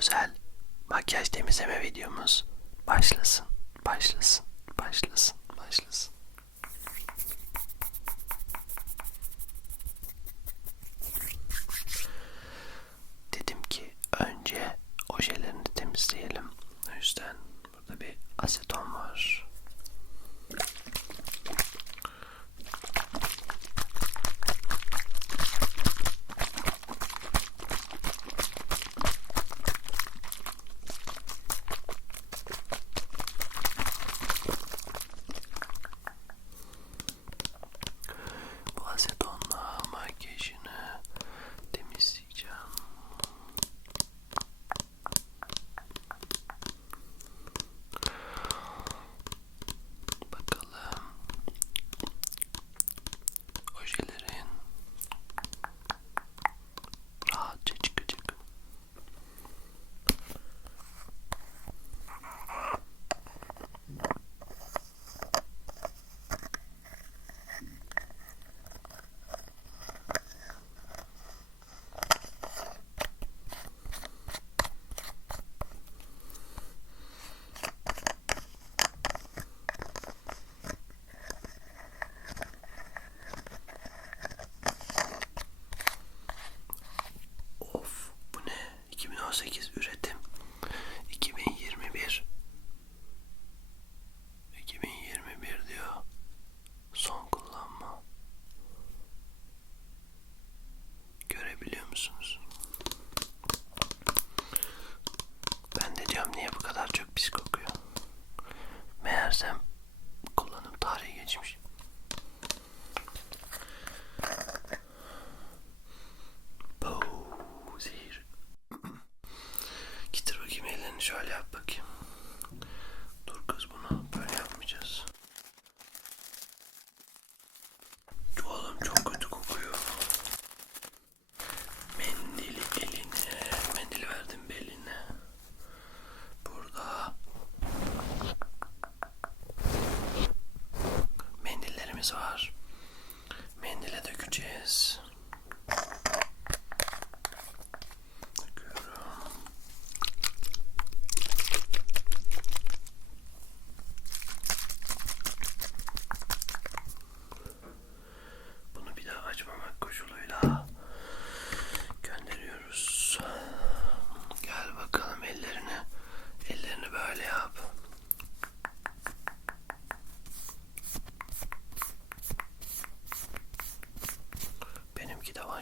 özel makyaj temizleme videomuz başlasın, başlasın, başlasın, başlasın.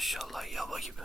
Maşallah yaba gibi.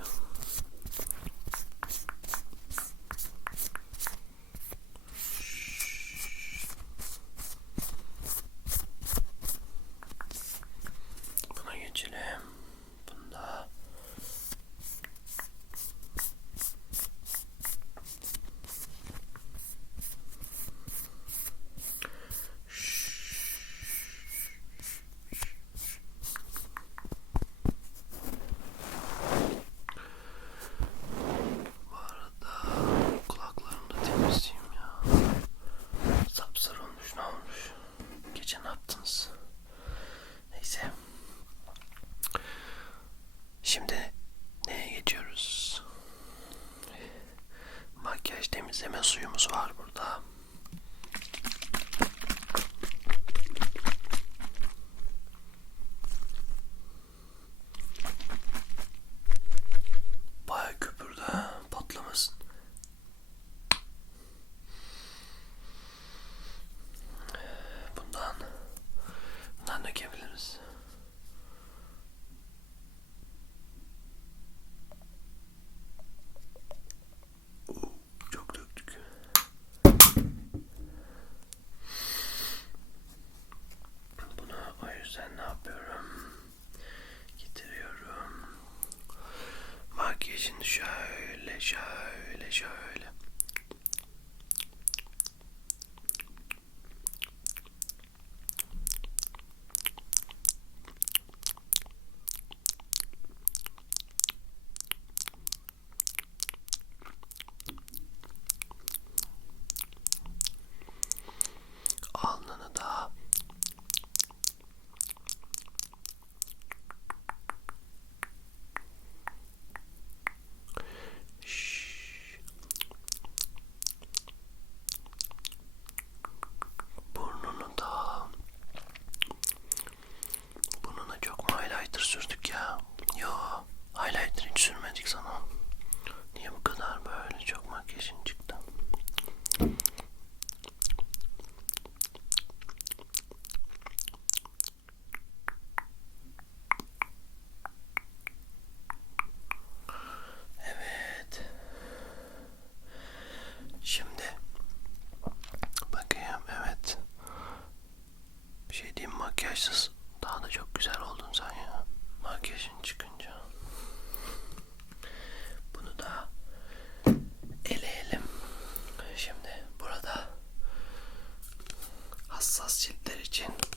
день.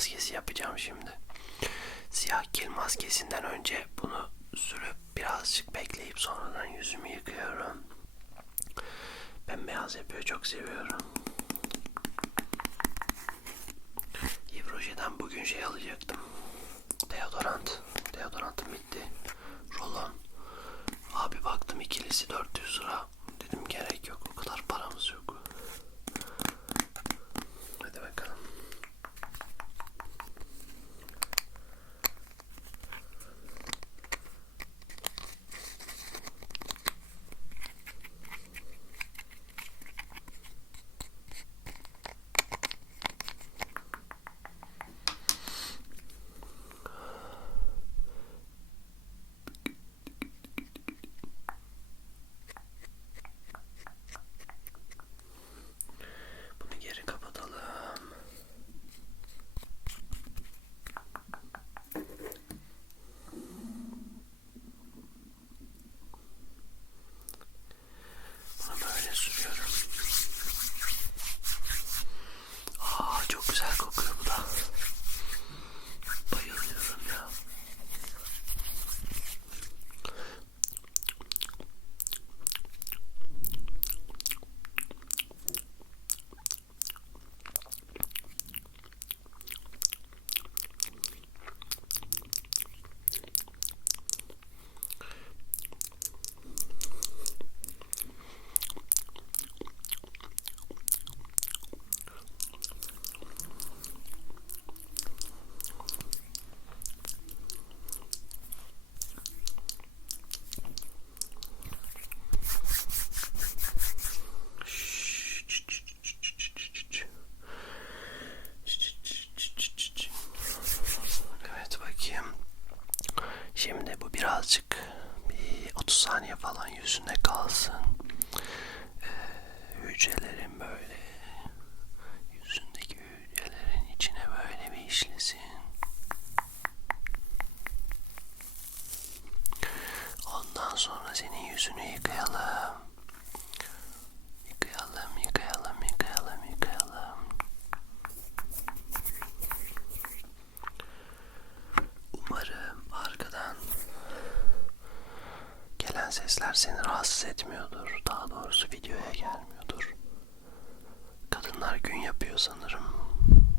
maskesi yapacağım şimdi. Siyah kil maskesinden önce bunu sürüp birazcık bekleyip sonradan yüzümü yıkıyorum. Ben beyaz yapıyor çok seviyorum. Yves bugün şey alacaktım. Deodorant. Deodorantım bitti. Rolon. Abi baktım ikilisi 400 lira. Dedim gerek yok o kadar paramız yok. falan yüzüne kalsın. Ee, hücreleri gelen sesler seni rahatsız etmiyordur. Daha doğrusu videoya gelmiyordur. Kadınlar gün yapıyor sanırım.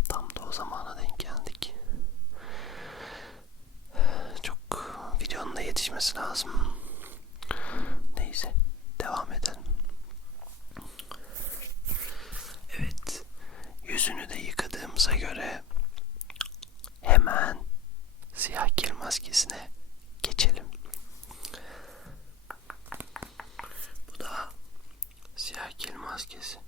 Tam da o zamana denk geldik. Çok videonun da yetişmesi lazım. Neyse devam edelim. Evet yüzünü de yıkadığımıza göre hemen siyah kil maskesine geçelim. Vasquez.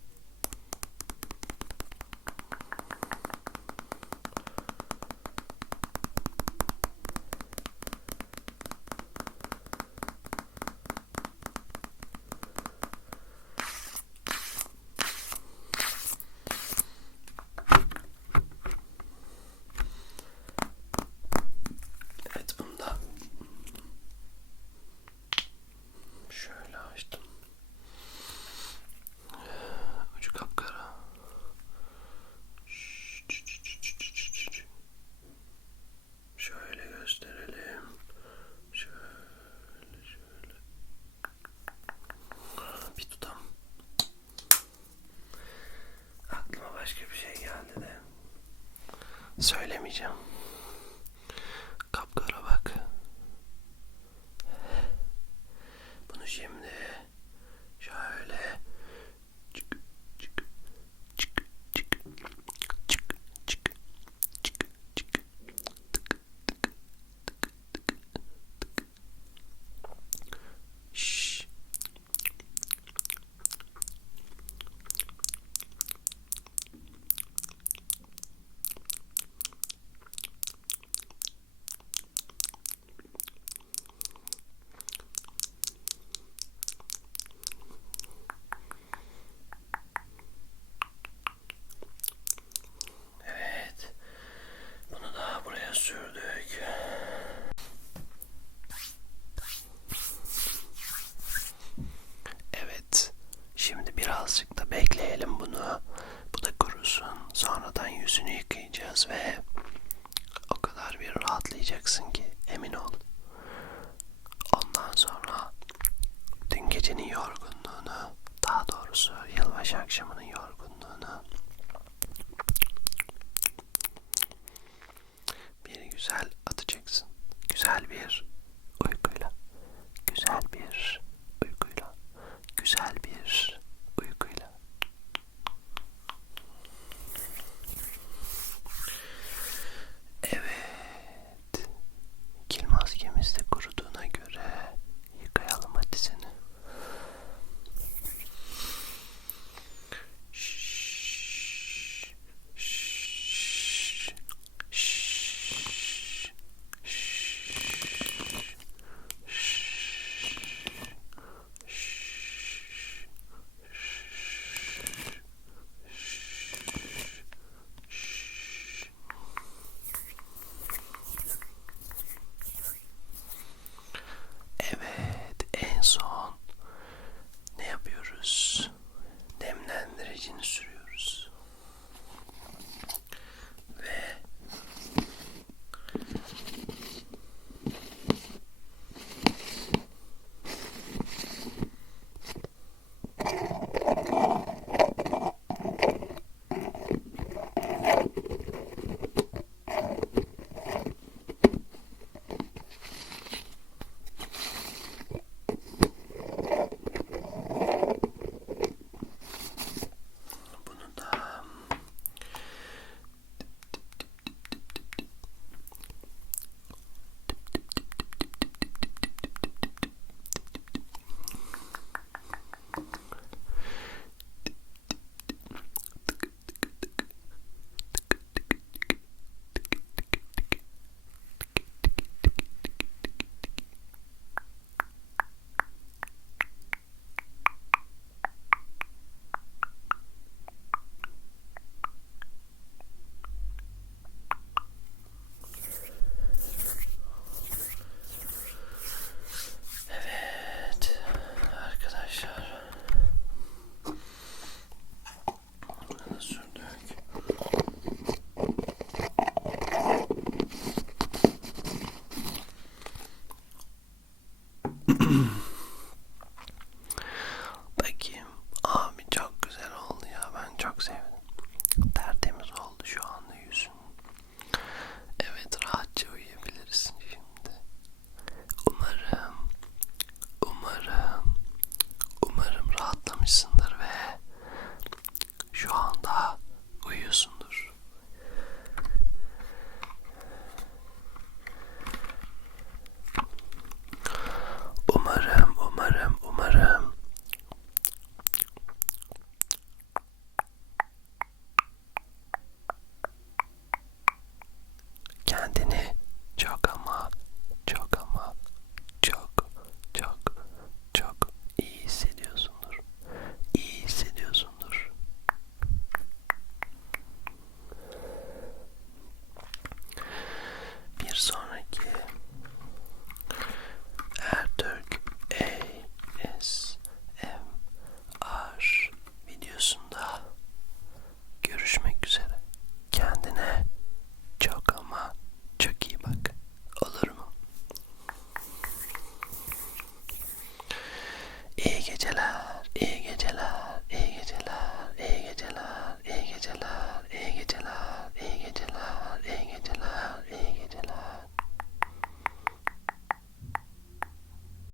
Yüzünü yıkayacağız ve o kadar bir rahatlayacaksın ki emin ol. Ondan sonra dün gecenin yorgunluğunu, daha doğrusu yılbaşı akşamının yorgunluğunu bir güzel atacaksın. Güzel bir